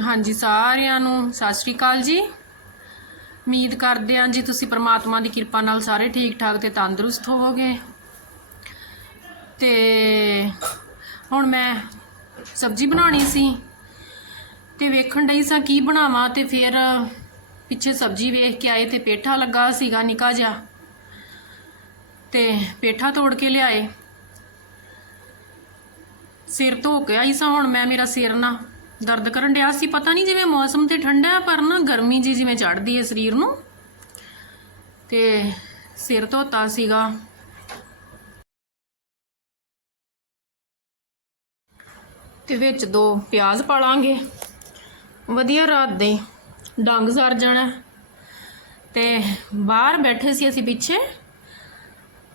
ਹਾਂਜੀ, ਸਾਰਿਆਂ ਨੂੰ ਸਤਿ ਸ਼੍ਰੀ ਅਕਾਲ ਜੀ। ਉਮੀਦ ਕਰਦੇ ਹਾਂ ਜੀ ਤੁਸੀਂ ਪ੍ਰਮਾਤਮਾ ਦੀ ਕਿਰਪਾ ਨਾਲ ਸਾਰੇ ਠੀਕ ਠਾਕ ਤੇ ਤੰਦਰੁਸਤ ਹੋਵੋਗੇ। ਤੇ ਹੁਣ ਮੈਂ ਸਬਜ਼ੀ ਬਣਾਉਣੀ ਸੀ ਤੇ ਵੇਖਣ ਡਈ ਸਾਂ ਕੀ ਬਣਾਵਾਂ ਤੇ ਫਿਰ ਪਿੱਛੇ ਸਬਜ਼ੀ ਵੇਖ ਕੇ ਆਏ ਤੇ ਪੇਠਾ ਲੱਗਾ ਸੀਗਾ ਨਿਕਾ ਜਿਹਾ। ਤੇ ਪੇਠਾ ਤੋੜ ਕੇ ਲਿਆਏ। ਸਿਰ ਧੋ ਕੇ ਆਈ ਸਾਂ ਹੁਣ ਮੈਂ, ਮੇਰਾ ਸਿਰ ਨਾ ਦਰਦ ਕਰਨ ਡਿਆ ਸੀ, ਪਤਾ ਨਹੀਂ ਜਿਵੇਂ ਮੌਸਮ ਤੇ ਠੰਡਾ ਪਰ ਨਾ ਗਰਮੀ ਜੀ ਜਿਵੇਂ ਚੜਦੀ ਹੈ ਸਰੀਰ ਨੂੰ। ਤੇ ਸਿਰ ਧੋਤਾ ਸੀਗਾ। ਤੇ ਵਿੱਚ ਦੋ ਪਿਆਜ਼ ਪਾ ਲਾਂਗੇ ਵਧੀਆ ਰਾਤ ਦੇ। ਡੰਗ ਸਰ ਜਾਣਾ। ਤੇ ਬਾਹਰ ਬੈਠੇ ਸੀ ਅਸੀਂ ਪਿੱਛੇ।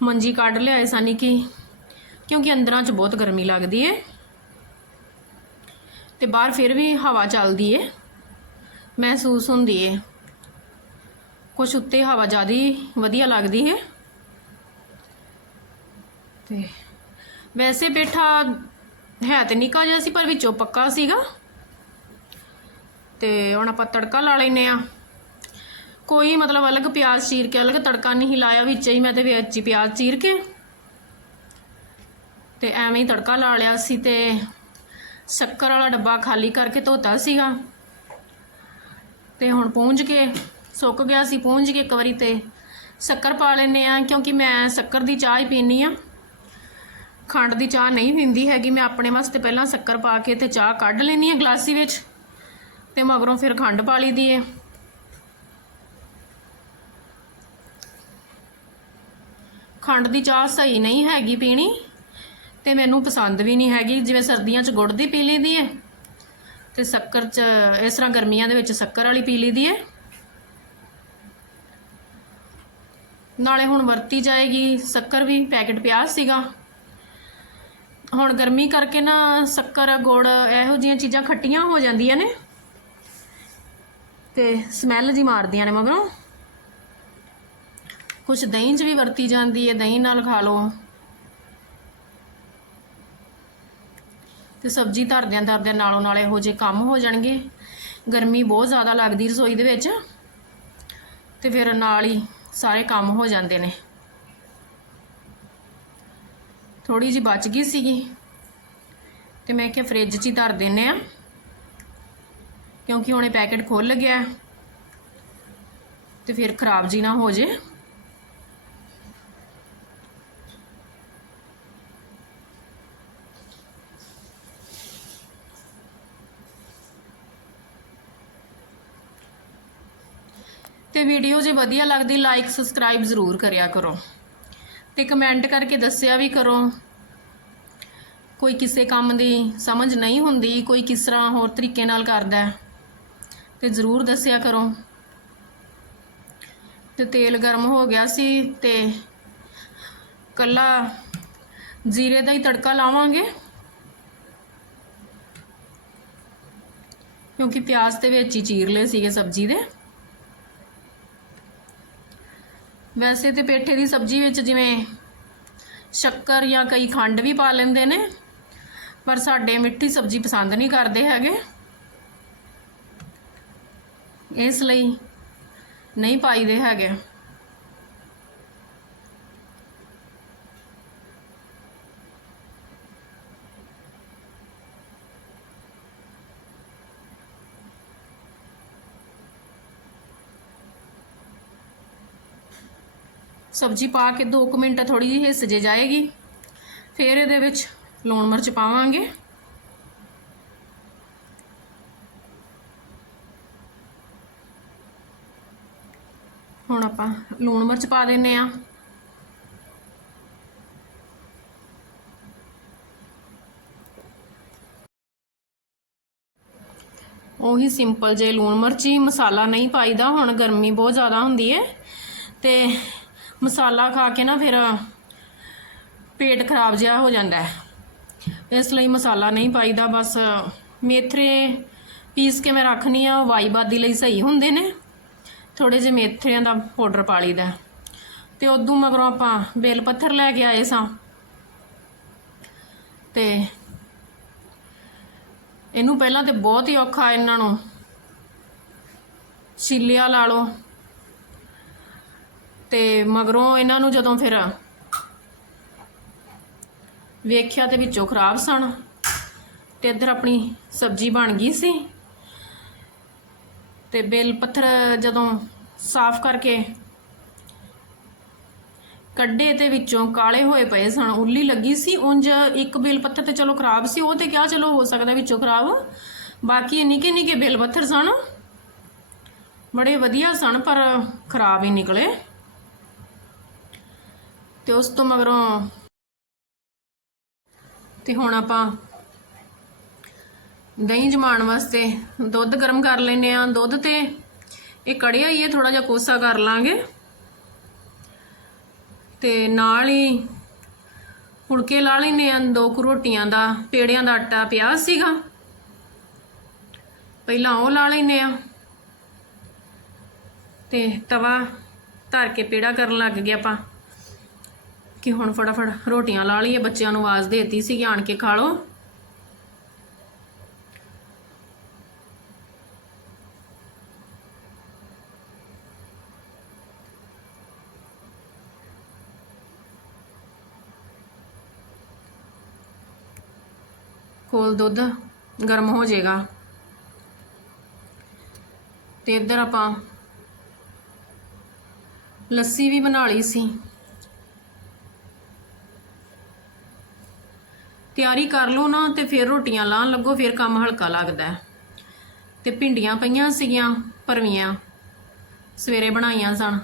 ਮੰਜੀ ਕੱਢ ਲਿਆਏ ਸਾਨੀ ਕਿ, ਕਿਉਂਕਿ ਅੰਦਰਾਂ 'ਚ ਬਹੁਤ ਗਰਮੀ ਲੱਗਦੀ ਏ। ਤੇ ਬਾਹਰ ਫਿਰ ਵੀ ਹਵਾ ਚੱਲਦੀ ਏ, ਮਹਿਸੂਸ ਹੁੰਦੀ ਏ। ਕੁਛ ਉੱਤੇ ਹਵਾ ਜ਼ਿਆਦੀ ਵਧੀਆ ਲੱਗਦੀ ਏ ਤੇ ਵੈਸੇ ਬੈਠਾ ਹੈ ਤੇ ਨਿੱਕਾ ਜਿਹਾ ਸੀ, ਪਰ ਵਿੱਚੋਂ ਪੱਕਾ ਸੀਗਾ। ਤੇ ਹੁਣ ਆਪਾਂ ਤੜਕਾ ਲਾ ਲੈਨੇ ਆ ਕੋਈ ਮਤਲਬ ਅਲੱਗ ਪਿਆਜ਼ ਚੀਰ ਕੇ, ਅਲੱਗ ਤੜਕਾ ਨਹੀਂ ਲਾਇਆ ਵਿੱਚ ਹੀ, ਮੈਂ ਤੇ ਵਿੱਚ ਹੀ ਪਿਆਜ਼ ਚੀਰ ਕੇ। ਤੇ ਐਵੇਂ ਹੀ ਤੜਕਾ ਲਾ ਲਿਆ ਸੀ ਤੇ ਸ਼ੱਕਰ ਵਾਲਾ ਡੱਬਾ ਖਾਲੀ ਕਰਕੇ ਧੋਤਾ ਸੀਗਾ। ਤੇ ਹੁਣ ਪੂੰਝ ਕੇ, ਸੁੱਕ ਗਿਆ ਸੀ ਪੂੰਝ ਕੇ ਇੱਕ ਵਾਰੀ ਤੇ ਸ਼ੱਕਰ ਪਾ ਲੈਨੇ ਆ ਕਿਉਂਕਿ ਮੈਂ ਸ਼ੱਕਰ ਦੀ ਚਾਹ ਹੀ ਪੀਨੀ ਆ ਖੰਡ ਦੀ ਚਾਹ ਨਹੀਂ ਪੀਂਦੀ ਹੈਗੀ, ਮੈਂ ਆਪਣੇ ਵਾਸਤੇ ਪਹਿਲਾਂ ਸ਼ੱਕਰ ਪਾ ਕੇ ਤੇ ਚਾਹ ਕੱਢ ਲੈਨੀ ਆ ਗਲਾਸੀ ਵਿੱਚ ਤੇ ਮਗਰੋਂ ਫਿਰ ਖੰਡ ਪਾ ਲਈ ਦੀ ਏ। ਖੰਡ ਦੀ ਚਾਹ ਸਹੀ ਨਹੀਂ ਹੈਗੀ ਪੀਣੀ। ਤੇ ਮੈਨੂੰ ਪਸੰਦ ਵੀ ਨਹੀਂ ਹੈਗੀ, ਜਿਵੇਂ ਸਰਦੀਆਂ 'ਚ ਗੁੜ ਦੀ ਪੀ ਲਈ ਦੀ ਹੈ ਤੇ ਸ਼ੱਕਰ 'ਚ, ਇਸ ਤਰ੍ਹਾਂ ਗਰਮੀਆਂ ਦੇ ਵਿੱਚ ਸ਼ੱਕਰ ਵਾਲੀ ਪੀ ਲਈ ਦੀ ਹੈ ਨਾਲੇ ਹੁਣ ਵਰਤੀ ਜਾਏਗੀ ਸ਼ੱਕਰ ਵੀ, ਪੈਕਟ ਪਿਆ ਸੀਗਾ। ਹੁਣ ਗਰਮੀ ਕਰਕੇ ਨਾ ਸ਼ੱਕਰ, ਗੁੜ ਇਹੋ ਜਿਹੀਆਂ ਚੀਜ਼ਾਂ ਖੱਟੀਆਂ ਹੋ ਜਾਂਦੀਆਂ ਨੇ, ਤੇ ਸਮੈਲ ਜੀ ਮਾਰਦੀਆਂ ਨੇ ਮਗਰੋਂ। ਕੁਛ ਦਹੀਂ 'ਚ ਵੀ ਵਰਤੀ ਜਾਂਦੀ ਹੈ ਦਹੀਂ ਨਾਲ ਖਾ ਲਓ। ਤੇ ਸਬਜ਼ੀ ਧਰਦਿਆਂ ਧਰਦਿਆਂ ਨਾਲੋਂ ਨਾਲ ਇਹੋ ਜਿਹੇ ਕੰਮ ਹੋ ਜਾਣਗੇ। ਗਰਮੀ ਬਹੁਤ ਜ਼ਿਆਦਾ ਲੱਗਦੀ ਰਸੋਈ ਦੇ ਵਿੱਚ। ਤੇ ਫਿਰ ਨਾਲ ਹੀ ਸਾਰੇ ਕੰਮ ਹੋ ਜਾਂਦੇ ਨੇ। ਥੋੜੀ ਜੀ ਬਚ ਗਈ ਸੀਗੀ। ਤੇ ਮੈਂ ਕਿਹਾ ਫ੍ਰਿਜ 'ਚ ਹੀ ਧਰ ਦਿੰਨੇ ਆ ਕਿਉਂਕਿ ਹੁਣ ਇਹ ਪੈਕੇਟ ਖੁੱਲ ਗਿਆ। ਤੇ ਫਿਰ ਖਰਾਬ ਜੀ ਨਾ ਹੋ ਜੇ। ਤੇ ਵੀਡੀਓ ਜੇ ਵਧੀਆ ਲੱਗਦੀ ਲਾਈਕ ਸਬਸਕ੍ਰਾਈਬ ਜ਼ਰੂਰ ਕਰਿਆ ਕਰੋ। ਤੇ ਕਮੈਂਟ ਕਰਕੇ ਦੱਸਿਆ ਵੀ ਕਰੋ, ਕੋਈ ਕਿਸੇ ਕੰਮ ਦੀ ਸਮਝ ਨਹੀਂ ਹੁੰਦੀ, ਕੋਈ ਕਿਸ ਤਰ੍ਹਾਂ ਹੋਰ ਤਰੀਕੇ ਨਾਲ ਕਰਦਾ ਹੈ, ਤੇ ਜ਼ਰੂਰ ਦੱਸਿਆ ਕਰੋ। ਤੇ ਤੇਲ ਗਰਮ ਹੋ ਗਿਆ ਸੀ ਤੇ ਕੱਲਾ ਜੀਰੇ ਦਾ ਹੀ ਤੜਕਾ ਲਾਵਾਂਗੇ, ਕਿਉਂਕਿ ਪਿਆਜ਼ ਤੇ ਵਿੱਚ ਹੀ ਚੀਰ ਲਏ ਸੀਗੇ ਸਬਜ਼ੀ ਦੇ। ਵੈਸੇ ਤੇ ਪੇਠੇ ਦੀ ਸਬਜ਼ੀ ਵਿੱਚ ਜਿਵੇਂ ਸ਼ੱਕਰ ਜਾਂ ਕਈ ਖੰਡ ਵੀ ਪਾ ਲੈਂਦੇ ਨੇ, ਪਰ ਸਾਡੇ ਮਿੱਠੀ ਸਬਜ਼ੀ ਪਸੰਦ ਨਹੀਂ ਕਰਦੇ ਹੈਗੇ। ਇਸ ਲਈ ਨਹੀਂ ਪਾਈਦੇ ਹੈਗੇ। ਸਬਜ਼ੀ ਪਾ ਕੇ 2 ਮਿੰਟ ਥੋੜੀ ਜਿਹੀ ਹਿੱਸ ਜੇ ਜਾਏਗੀ, ਫਿਰ ਇਹਦੇ ਵਿੱਚ ਲੂਣ ਮਿਰਚ ਪਾਵਾਂਗੇ। ਹੁਣ ਆਪਾਂ ਲੂਣ ਮਿਰਚ ਪਾ ਦਿੰਨੇ ਆ ਉਹੀ ਸਿੰਪਲ ਜੇ ਲੂਣ ਮਿਰਚੀ ਮਸਾਲਾ ਨਹੀਂ ਪਾਈਦਾ, ਹੁਣ ਗਰਮੀ ਬਹੁਤ ਜ਼ਿਆਦਾ ਹੁੰਦੀ ਹੈ ਤੇ ਮਸਾਲਾ ਖਾ ਕੇ ਨਾ ਫਿਰ ਪੇਟ ਖਰਾਬ ਜਿਹਾ ਹੋ ਜਾਂਦਾ ਹੈ। ਇਸ ਲਈ ਮਸਾਲਾ ਨਹੀਂ ਪਾਈਦਾ, ਬਸ ਮੇਥਰੇ ਪੀਸ ਕੇ ਮੈਂ ਰੱਖਨੀ ਆ ਵਾਈਬਾਦੀ ਲਈ ਸਹੀ ਹੁੰਦੇ ਨੇ। ਥੋੜੇ ਜਿਹੇ ਮੇਥਰਿਆਂ ਦਾ ਪਾਊਡਰ ਪਾ ਲਈਦਾ ਤੇ ਉਦੋਂ ਮਗਰੋਂ ਆਪਾਂ ਬੇਲ ਪੱਥਰ ਲੈ ਕੇ ਆਏ ਸਾਂ। ਤੇ ਇਹਨੂੰ ਪਹਿਲਾਂ ਤੇ ਬਹੁਤ ਹੀ ਔਖਾ ਇਹਨਾਂ ਨੂੰ। ਛਿੱਲਿਆ ਲਾ ਲਓ। ਤੇ ਮਗਰੋਂ ਇਹਨਾਂ ਨੂੰ ਜਦੋਂ ਫਿਰ ਵੇਖਿਆ ਤੇ ਵਿੱਚੋਂ ਖਰਾਬ ਸਨ ਤੇ ਇੱਧਰ ਆਪਣੀ ਸਬਜ਼ੀ ਬਣ ਗਈ ਸੀ ਤੇ ਬੇਲ ਪੱਥਰ ਜਦੋਂ ਸਾਫ਼ ਕਰਕੇ ਕੱਢੇ ਤੇ ਵਿੱਚੋਂ ਕਾਲੇ ਹੋਏ ਪਏ ਸਨ ਉੱਲੀ ਲੱਗੀ ਸੀ, ਉਂਝ ਇੱਕ ਬੇਲ ਪੱਥਰ ਤੇ ਚਲੋ ਖਰਾਬ ਸੀ, ਉਹ ਤੇ ਕਿਹਾ ਚਲੋ ਹੋ ਸਕਦਾ ਵਿੱਚੋਂ ਖਰਾਬ। ਬਾਕੀ ਨਿੱਕੇ ਨਿੱਕੇ ਬੇਲ ਪੱਥਰ ਸਨ ਬੜੇ ਵਧੀਆ ਸਨ ਪਰ ਖਰਾਬ ਹੀ ਨਿਕਲੇ। ਤੇ ਉਸ ਤੋਂ ਮਗਰੋਂ ਤੇ ਹੁਣ ਆਪਾਂ ਦਹੀਂ ਜਮਾਉਣ ਵਾਸਤੇ ਦੁੱਧ ਗਰਮ ਕਰ ਲੈਨੇ ਆ ਦੁੱਧ ਤੇ ਇਹ ਕੜਿਆ ਹੀ ਹੈ ਥੋੜਾ ਜਿਹਾ ਕੋਸਾ ਕਰ ਲਾਂਗੇ। ਤੇ ਨਾਲ ਹੀ ਫੁਲਕੇ ਲਾ ਲੈਨੇ ਆ ਦੋ ਕੁ ਰੋਟੀਆਂ ਦਾ, ਪੇੜਿਆਂ ਦਾ ਆਟਾ ਪਿਆ ਸੀਗਾ। ਪਹਿਲਾਂ ਉਹ ਲਾ ਲੈਨੇ ਆ ਤੇ ਤਵਾ ਧਰ ਕੇ ਪੇੜਾ ਕਰਨ ਲੱਗ ਗਿਆ ਆਪਾਂ। ਕਿ ਹੁਣ ਫਟਾਫਟ ਰੋਟੀਆਂ ਲਾ ਲਈਏ, ਬੱਚਿਆਂ ਨੂੰ ਆਵਾਜ਼ ਦੇਤੀ ਸੀ ਆਣ ਕੇ ਖਾ ਲਓ। ਕੋਲ ਦੁੱਧ ਗਰਮ ਹੋ ਜਾਏਗਾ। ਤੇ ਇੱਧਰ ਆਪਾਂ ਲੱਸੀ ਵੀ ਬਣਾ ਲਈ ਸੀ। ਤਿਆਰੀ ਕਰ ਲਓ ਨਾ ਤੇ ਫਿਰ ਰੋਟੀਆਂ ਲਾਣ ਲੱਗੋ, ਫਿਰ ਕੰਮ ਹਲਕਾ ਲੱਗਦਾ ਹੈ। ਤੇ ਭਿੰਡੀਆਂ ਪਈਆਂ ਸੀਗੀਆਂ, ਭਰਵੀਆਂ। ਸਵੇਰੇ ਬਣਾਈਆਂ ਸਨ।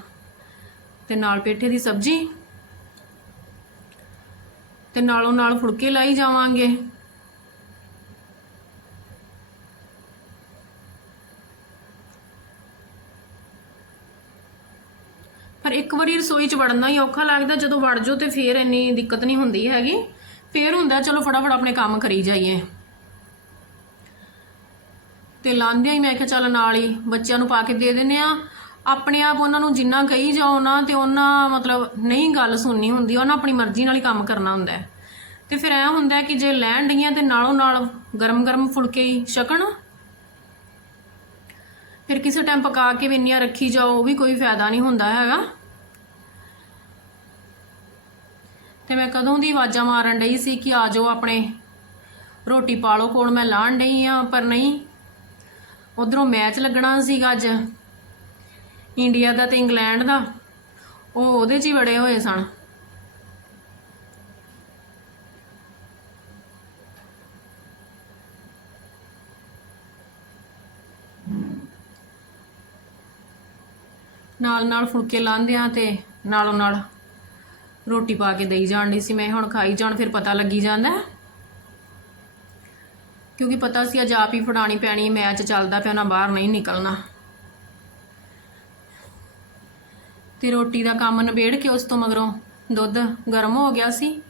ਤੇ ਨਾਲ ਪੇਠੇ ਦੀ ਸਬਜ਼ੀ। ਤੇ ਨਾਲੋਂ ਨਾਲ ਫੁਲਕੇ ਲਾਈ ਜਾਵਾਂਗੇ। ਪਰ ਇੱਕ ਵਾਰੀ ਰਸੋਈ 'ਚ ਵੜਨਾ ਹੀ ਔਖਾ ਲੱਗਦਾ, ਜਦੋਂ ਵੜ ਜਾਓ ਤੇ ਫੇਰ ਇੰਨੀ ਦਿੱਕਤ ਨਹੀਂ ਹੁੰਦੀ ਹੈਗੀ। ਫੇਰ ਹੁੰਦਾ, ਚਲੋ ਫਟਾਫਟ ਆਪਣੇ ਕੰਮ ਕਰੀ ਜਾਈਏ। ਤੇ ਲਾਂਦਿਆਂ ਹੀ, ਮੈਂ ਕਿਹਾ ਚੱਲ ਨਾਲ ਹੀ ਬੱਚਿਆਂ ਨੂੰ ਪਾ ਕੇ ਦੇ ਦਿੰਨੇ ਆ। ਆਪਣੇ ਆਪ ਉਹਨਾਂ ਨੂੰ ਜਿੰਨਾ ਕਹੀ ਜਾਓ ਨਾ, ਤੇ ਉਹਨਾਂ ਮਤਲਬ ਨਹੀਂ ਗੱਲ ਸੁਣਨੀ ਹੁੰਦੀ, ਉਹਨਾਂ ਆਪਣੀ ਮਰਜ਼ੀ ਨਾਲ ਹੀ ਕੰਮ ਕਰਨਾ ਹੁੰਦਾ। ਹੈ ਤੇ ਫਿਰ ਐ ਹੁੰਦਾ ਕਿ ਜੇ ਲੈਣ ਡਈਆਂ ਤੇ ਨਾਲੋਂ ਨਾਲ ਗਰਮ-ਗਰਮ ਫੁਲਕੇ ਹੀ ਛਕਣ। ਫਿਰ ਕਿਸੇ ਟਾਈਮ ਪਕਾ ਕੇ ਵੀ ਇੰਨੀਆਂ ਰੱਖੀ ਜਾਓ, ਉਹ ਵੀ ਕੋਈ ਫਾਇਦਾ ਨਹੀਂ ਹੁੰਦਾ ਹੈਗਾ। ਤੇ ਮੈਂ ਕਦੋਂ ਦੀ ਆਵਾਜ਼ਾਂ ਮਾਰਨ ਡਈ ਸੀ ਕਿ ਆ ਜਾਓ ਆਪਣੇ। ਰੋਟੀ ਪਾ ਲਓ ਕੋਲ ਮੈਂ ਲਾਣ ਡਈ ਆ, ਪਰ ਨਹੀਂ। ਉਧਰੋਂ ਮੈਚ ਲੱਗਣਾ ਸੀਗਾ ਅੱਜ। ਇੰਡੀਆ ਦਾ ਤੇ ਇੰਗਲੈਂਡ ਦਾ। ਉਹ ਉਹਦੇ 'ਚ ਹੀ ਵੜੇ ਹੋਏ ਸਨ। ਨਾਲ ਨਾਲ ਫੁਲਕੇ ਲਾਂਦਿਆਂ ਤੇ ਨਾਲੋਂ ਨਾਲ ਰੋਟੀ ਪਾ ਕੇ ਦੇਈ ਜਾਣ ਡਈ ਸੀ, ਮੈਂ ਹੁਣ ਖਾਈ ਜਾਣ, ਫਿਰ ਪਤਾ ਲੱਗੀ ਜਾਂਦਾ। ਕਿਉਂਕਿ ਪਤਾ ਸੀ ਅੱਜ ਆਪ ਹੀ ਫੜਾਣੀ ਪੈਣੀ ਮੈਚ ਚੱਲਦਾ ਪਿਆ ਨਾ ਬਾਹਰ ਨਹੀਂ ਨਿਕਲਣਾ। ਤੇ ਰੋਟੀ ਦਾ ਕੰਮ ਨਿਬੇੜ ਕੇ ਉਸ ਤੋਂ ਮਗਰੋਂ ਦੁੱਧ ਗਰਮ ਹੋ ਗਿਆ ਸੀ।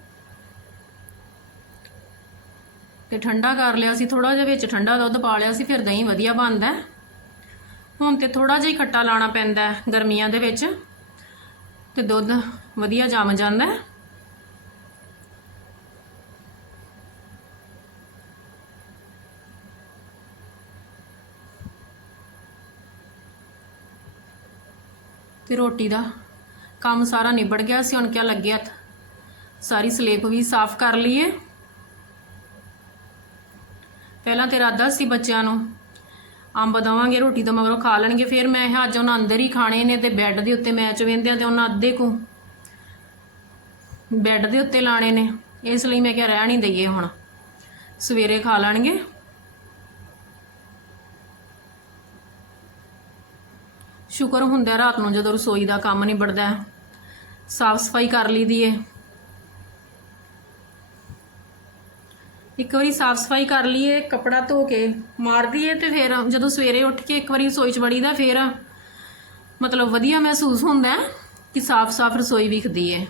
ਤੇ ਠੰਡਾ ਕਰ ਲਿਆ ਸੀ ਥੋੜਾ ਜਿਹਾ ਵਿੱਚ ਠੰਡਾ ਦੁੱਧ ਪਾ ਲਿਆ ਸੀ, ਫਿਰ ਦਹੀਂ ਵਧੀਆ ਬਣਦਾ। ਹੁਣ ਤੇ ਥੋੜਾ ਜਿਹਾ ਹੀ ਖੱਟਾ ਲਾਣਾ ਪੈਂਦਾ ਗਰਮੀਆਂ ਦੇ ਵਿੱਚ। ਤੇ ਦੁੱਧ ਵਧੀਆ ਜੰਮ ਜਾਂਦਾ ਹੈ। ਤੇ ਰੋਟੀ ਦਾ ਕੰਮ ਸਾਰਾ ਨਿਬੜ ਗਿਆ ਸੀ, ਹੁਣ ਕਿਆ ਲੱਗਿਆ ਸਾਰੀ ਸਲੇਬ ਵੀ ਸਾਫ਼ ਕਰ ਲਈਏ ਪਹਿਲਾਂ ਤੇ ਇਰਾਦਾ ਸੀ ਬੱਚਿਆਂ ਨੂੰ ਅੰਬ ਦਵਾਂਗੇ, ਰੋਟੀ ਤੋਂ ਮਗਰੋਂ ਖਾ ਲੈਣਗੇ। ਫਿਰ ਮੈਂ ਅੱਜ ਉਹਨਾਂ ਅੰਦਰ ਹੀ ਖਾਣੇ ਨੇ ਤੇ ਬੈੱਡ ਦੇ ਉੱਤੇ ਮੈਚ ਵੇਂਦਿਆਂ ਤੇ ਉਹਨਾਂ ਅੱਧੇ ਕੁ ਬੈੱਡ ਦੇ ਉੱਤੇ ਲਾਣੇ ਨੇ। ਇਸ ਲਈ ਮੈਂ ਕਿਹਾ ਰਹਿ ਨਹੀਂ ਦਈਏ ਹੁਣ। ਸਵੇਰੇ ਖਾ ਲੈਣਗੇ। ਸ਼ੁਕਰ ਹੁੰਦਾ ਰਾਤ ਨੂੰ ਜਦੋਂ ਰਸੋਈ ਦਾ ਕੰਮ ਨਿਬੜਦਾ ਹੈ। ਸਾਫ਼ ਸਫ਼ਾਈ ਕਰ ਲਈਦੀ ਏ। ਇੱਕ ਵਾਰੀ ਸਾਫ਼ ਸਫ਼ਾਈ ਕਰ ਲਈਏ, ਕਪੜਾ ਧੋ ਕੇ ਮਾਰ ਦਈਏ ਤੇ ਫਿਰ ਜਦੋਂ ਸਵੇਰੇ ਉੱਠ ਕੇ ਇੱਕ ਵਾਰੀ ਰਸੋਈ 'ਚ ਵੜੀਦਾ ਫਿਰ ਮਤਲਬ ਵਧੀਆ ਮਹਿਸੂਸ ਹੁੰਦਾ ਕਿ ਸਾਫ਼ ਸਾਫ਼ ਰਸੋਈ ਵਿਖਦੀ ਹੈ।